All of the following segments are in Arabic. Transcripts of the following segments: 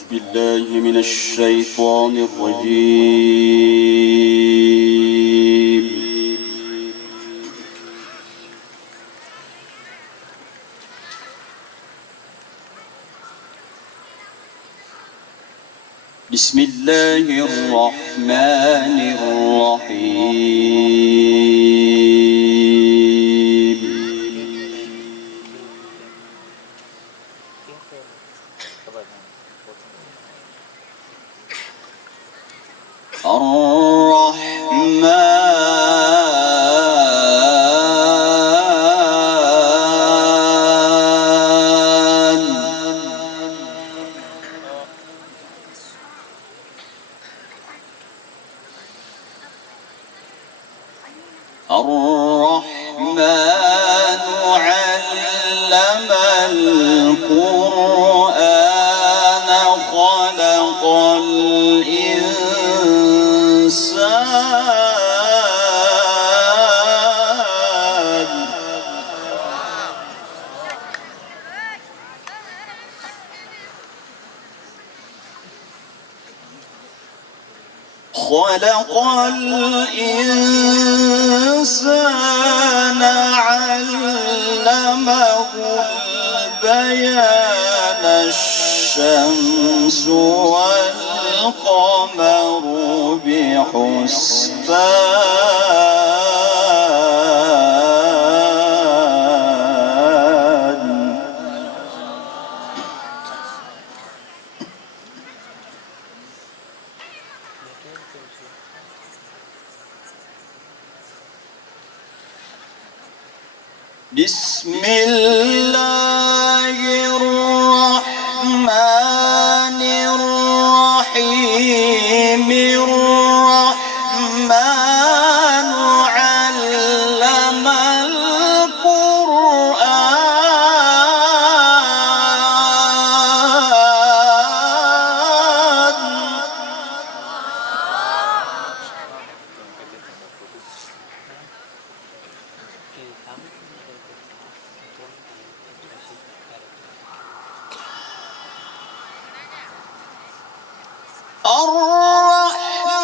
أعوذ بالله من الشيطان الرجيم. بسم الله الرحمن الرحيم. الرحمن علم القرآن خلق الإنسان علمه البيان الشمس والقمر بحسبان بسم الله الرحمن الرحيم. الرحمن علم القرآن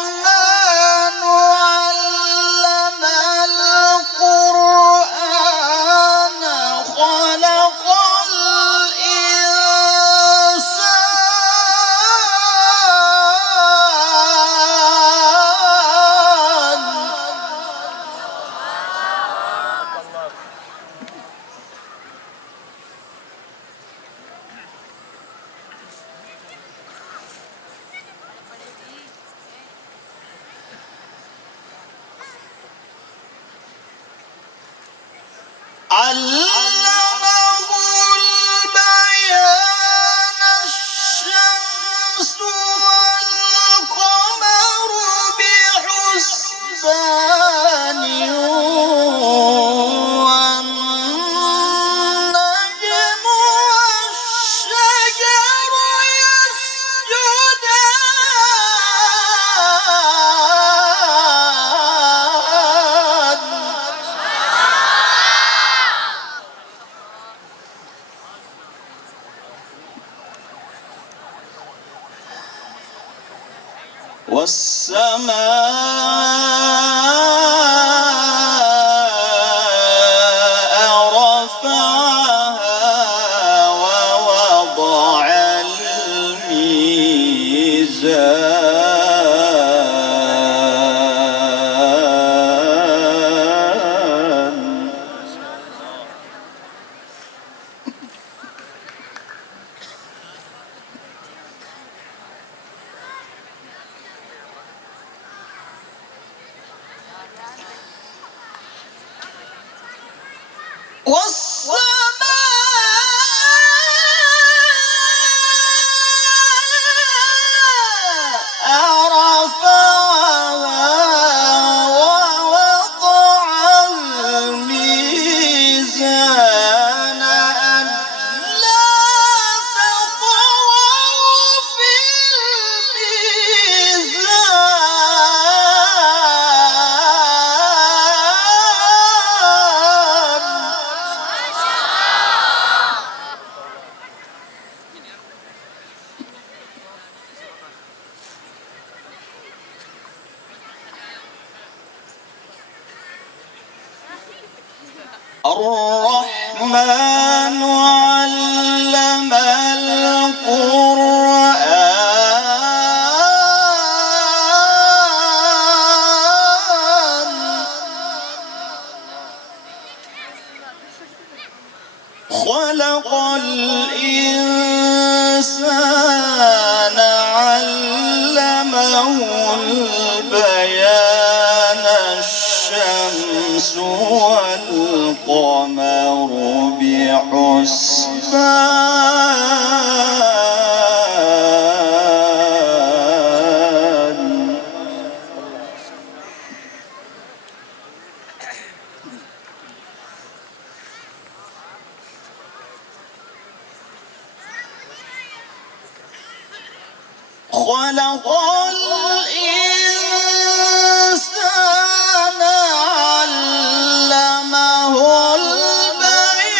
الرحمن علم القرآن خلق الإنسان علمه البيان الشمس والقمر بحسبان والنجم والشجر يسجدان والسماء رفعها ووضع الميزان الرحمن علم القرآن خلق الإنسان علمه البيان الشمس والقمر بحسبان خلق الإنسان علمه البيان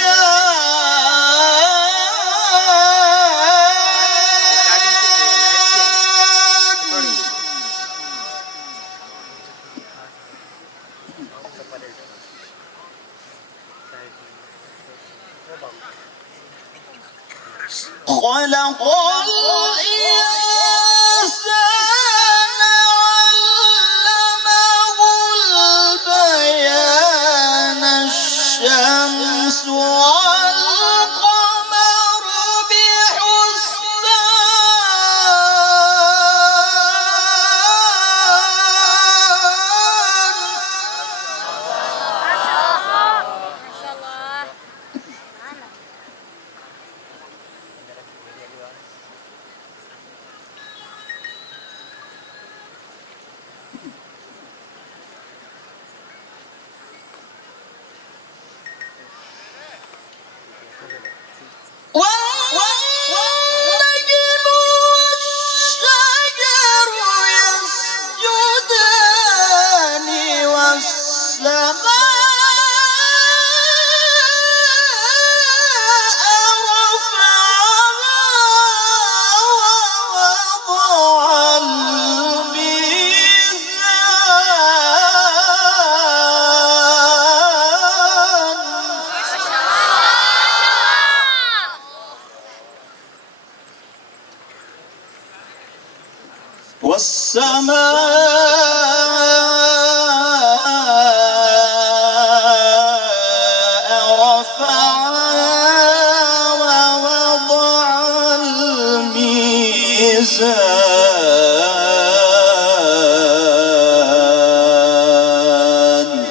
خلق الإنسان علمه البيان الشمس والقمر والنجم والشجر يسجدان والسماء رفعها ووضع والسماء رفعها ووضع الميزان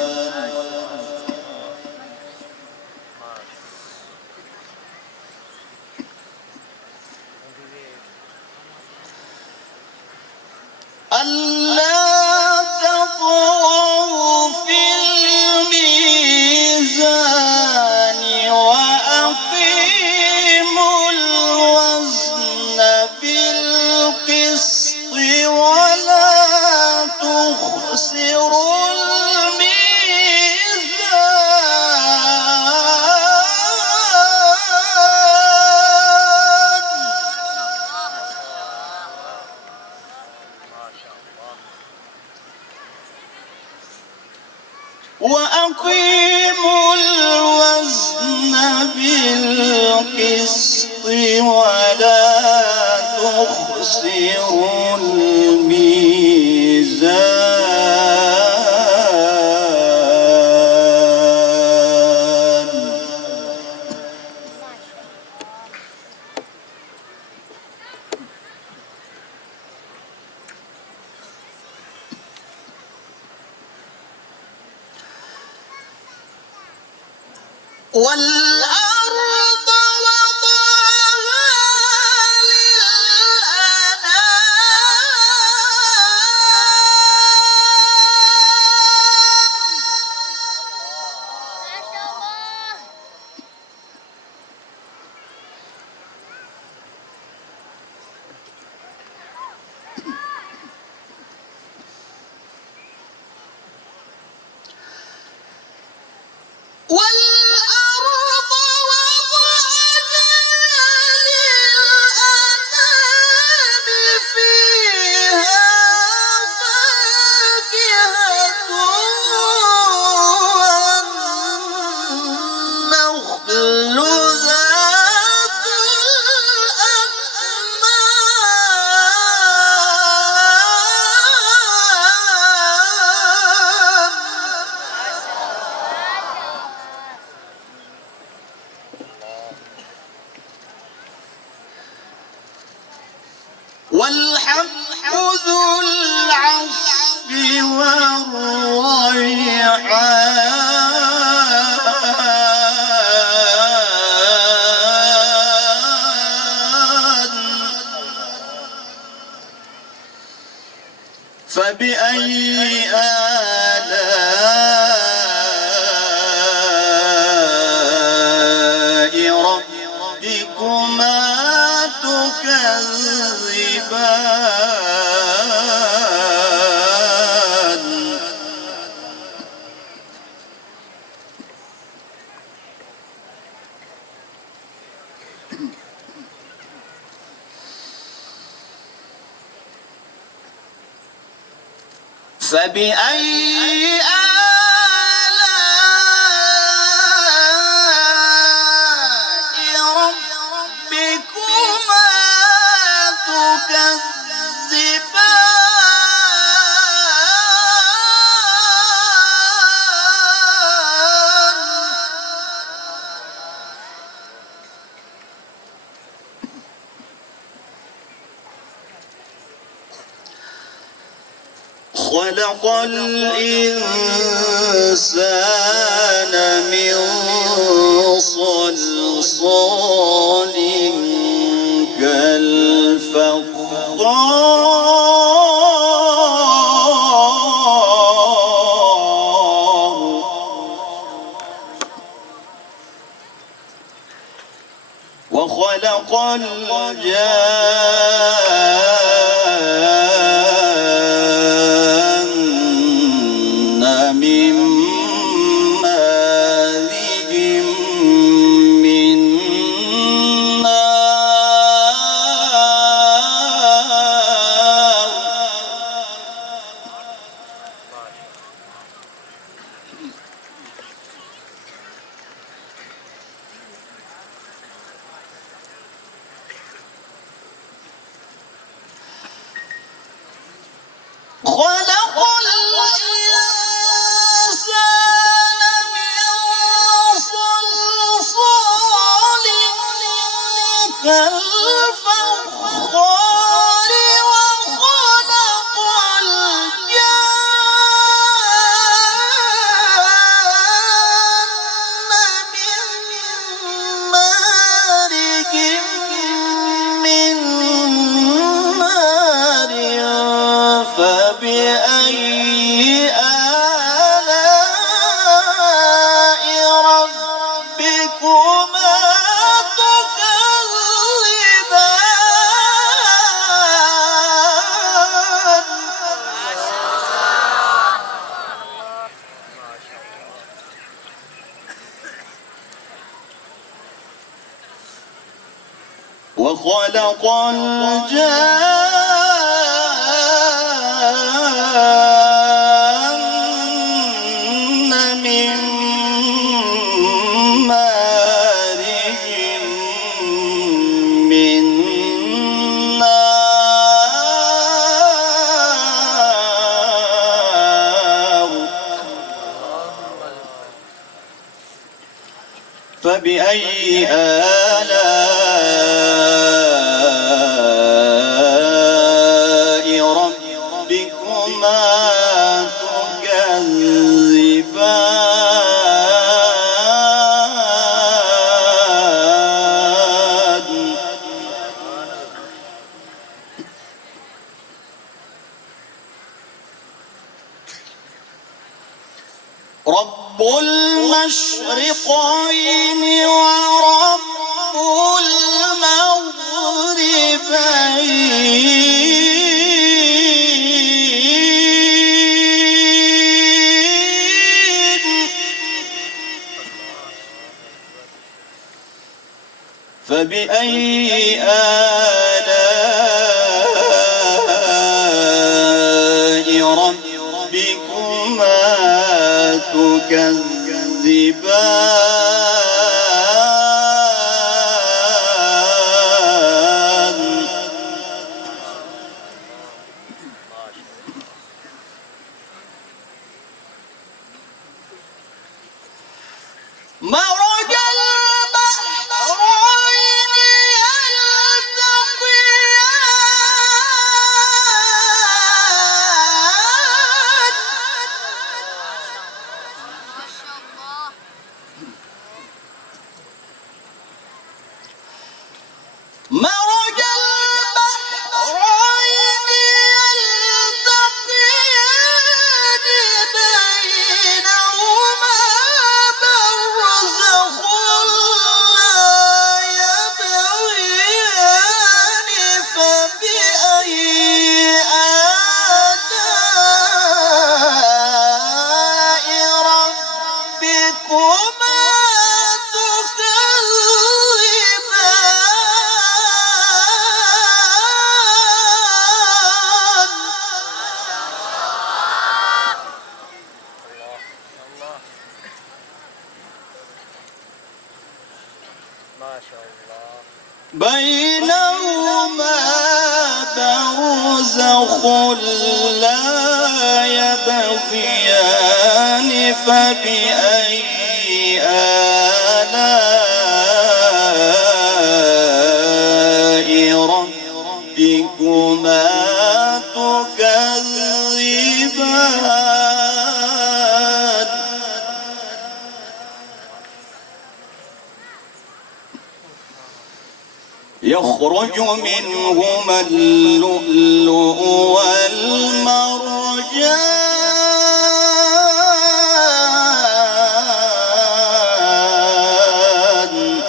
ألا تطغوا في الميزان وأقيموا الوزن بالقسط ولا تخسروا وأقيموا الوزن بالقسط ولا تخسروا الميزان والأرض وضعها للأنام والأرض والحب ذو العصف والريحان فبأي آلاء ربكما تكذبان فبأي آلاء ربكما تكذبان خلق الإنسان من صلصال كالفخار وخلق الجان من مارج من نار خلق الإنسان من صلصال كالفخار وخلق الجان من مارج من نار فبأي آلاء ربكما تكذبان وخلق الجان من مارج من نار فبأي آلاء ربكما تكذبان رب المشرقين ورب المغربين فبأي آلاء ربكما تكذبان مرج البحرين يلتقيان بينهما برزخ لا يبغيان فبأي آلاء ربكما تكذبان يخرج منهما اللؤلؤ والمرجان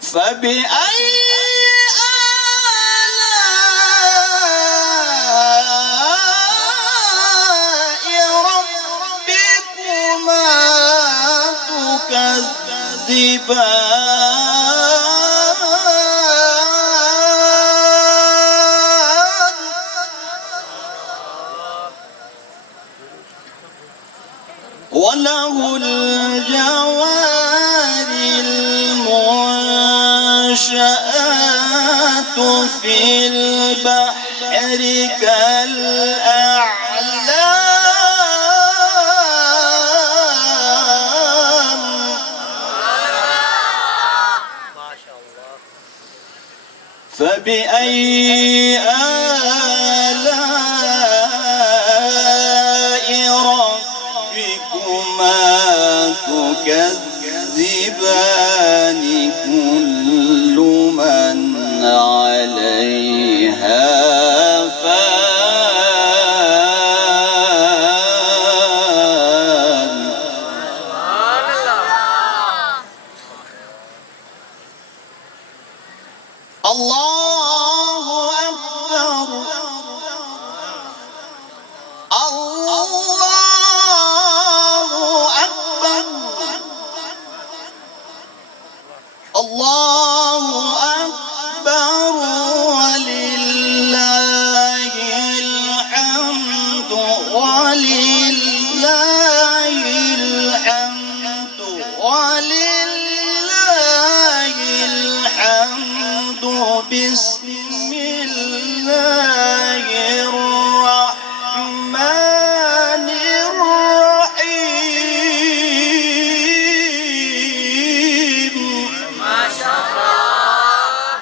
فبأي وله الجوار المنشآت في البحر كالأعلام فبأي آلاء ربكما تكذبان كل من عليها فان الله أكبر الله أكبر الله أكبر ولله الحمد ولله الحمد ولله الحمد بسم الله الرحمن الرحيم ما شاء الله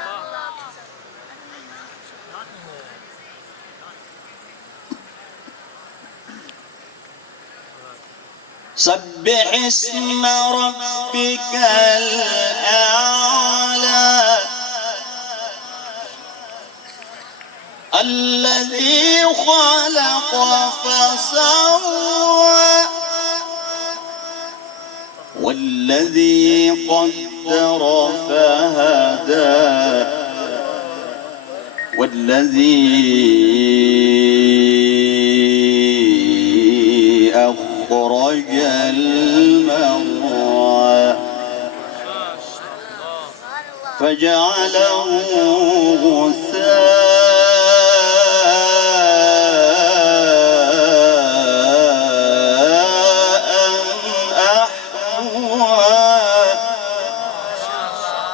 سبح اسم ربك الأعلى الذي خلق فسوى والذي قدر فهدى والذي أخرج المرعى فجعله غثاء أحوى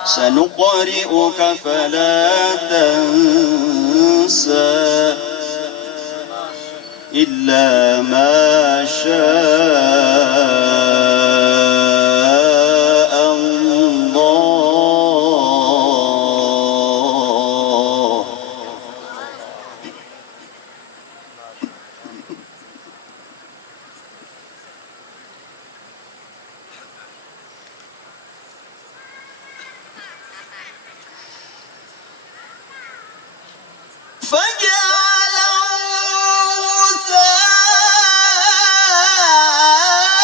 سنقرئك فلا تنسى إلا ما شاء الله فجعله غثاء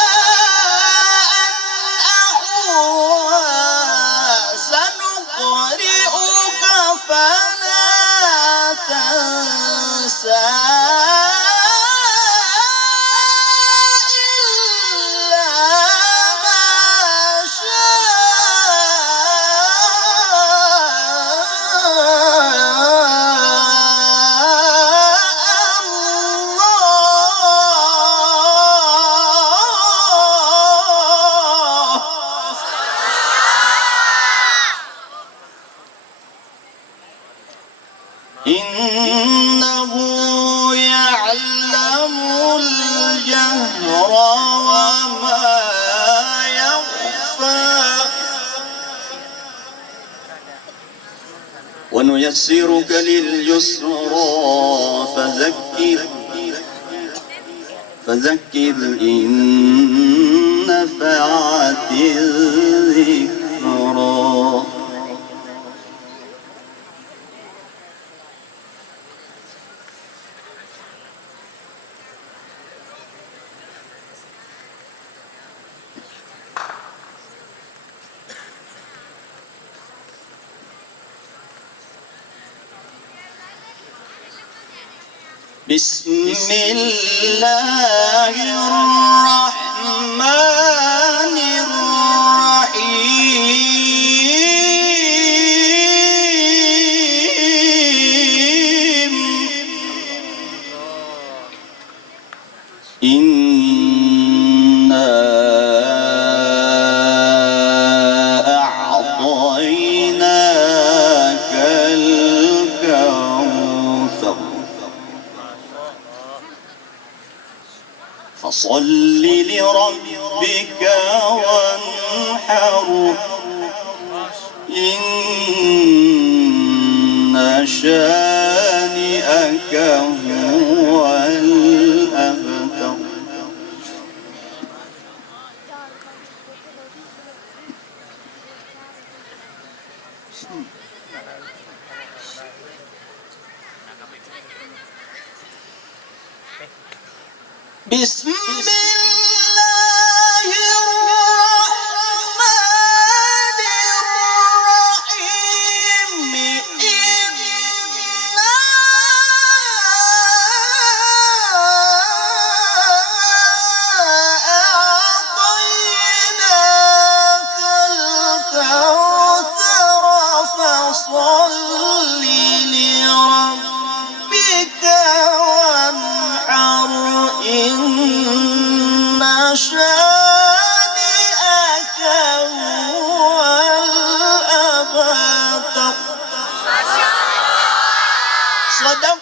الذكرى وما يخفى ونيسرك لليسرى فذكر إن نفعت الذكرى. بسم الله الرحمن الرحيم إنا أعطيناك الكوثر فصل لربك وانحر إن شانئك هو الأبتر. بسم الله الرحمن الرحيم إنا أعطيناك الكوثر فصل لربك وانحر إن شانئك هو الأبتر. صدق